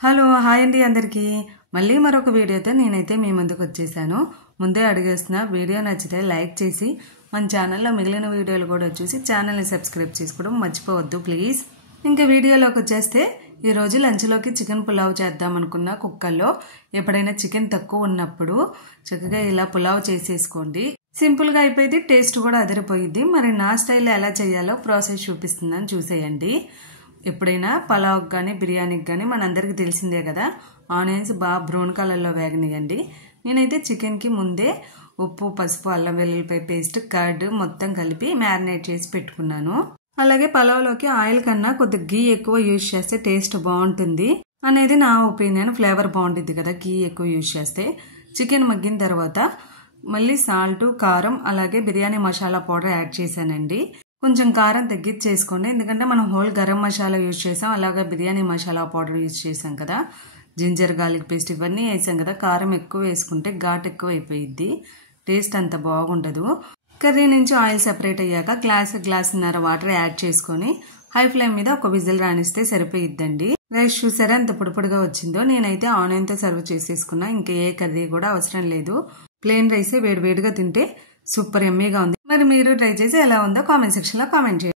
Hello hi అండి అందరికీ మళ్ళీ మరొక వీడియోతో నేనైతే మీ ముందుకు వచ్చేసాను. ముందే అడిగేస్తున్నా, వీడియో నచ్చితే లైక్ చేసి మన ఛానల్లో మిగిలిన వీడియోలు కూడా చూసి ఛానల్ని సబ్స్క్రైబ్ చేసుకోవడం మర్చిపోవద్దు ప్లీజ్. ఇంకా వీడియోలోకి వచ్చేస్తే ఈరోజు లంచ్లోకి చికెన్ పులావ్ చేద్దాం అనుకున్న. కుక్కర్లో ఎప్పుడైనా చికెన్ తక్కువ ఉన్నప్పుడు చక్కగా ఇలా పులావ్ చేసేసుకోండి. సింపుల్గా అయిపోయింది, టేస్ట్ కూడా అదిరిపోయింది. మరి నా స్టైల్లో ఎలా చేయాలో ప్రాసెస్ చూపిస్తున్నాను, చూసేయండి. ఎప్పుడైనా పలావ్కి కానీ బిర్యానీకి కానీ మనందరికీ తెలిసిందే కదా, ఆనియన్స్ బాగా బ్రౌన్ కలర్లో వేగనియండి. నేనైతే చికెన్కి ముందే ఉప్పు, పసుపు, అల్లం వెల్లుల్లిపాయ పేస్ట్, కర్డ్ మొత్తం కలిపి మ్యారినేట్ చేసి పెట్టుకున్నాను. అలాగే పలావ్లోకి ఆయిల్ కన్నా కొద్దిగా గీ ఎక్కువ యూజ్ చేస్తే టేస్ట్ బాగుంటుంది అనేది నా ఒపీనియన్. ఫ్లేవర్ బాగుంటుంది కదా గీ ఎక్కువ యూజ్ చేస్తే. చికెన్ మగ్గిన తర్వాత మళ్ళీ సాల్ట్, కారం, అలాగే బిర్యానీ మసాలా పౌడర్ యాడ్ చేశానండి. కొంచెం కారం తగ్గించేసుకోండి, ఎందుకంటే మనం హోల్ గరం మసాలా యూజ్ చేసాం, అలాగే బిర్యానీ మసాలా పౌడర్ యూజ్ చేసాం కదా, జింజర్ గార్లిక్ పేస్ట్ ఇవన్నీ వేసాం కదా. కారం ఎక్కువ వేసుకుంటే ఘాట్ ఎక్కువ అయిపోయిద్ది, టేస్ట్ అంత బాగుండదు. కర్రీ నుంచి ఆయిల్ సెపరేట్ అయ్యాక గ్లాసున్నర వాటర్ యాడ్ చేసుకొని హై ఫ్లేమ్ మీద ఒక విజిల్ రానిస్తే సరిపోయిద్దండి. రైస్ చూసారా ఎంత పొడిపొడిగా వచ్చిందో. నేనైతే ఆనియన్తో సర్వ్ చేసేసుకున్నా, ఇంకా ఏ కర్రీ కూడా అవసరం లేదు. ప్లెయిన్ రైసే వేడివేడిగా తింటే సూపర్ ఎమ్మీగా ఉంది. మరి మీరు ట్రై చేసి ఎలా ఉందో కామెంట్ సెక్షన్లో కామెంట్ చేయండి.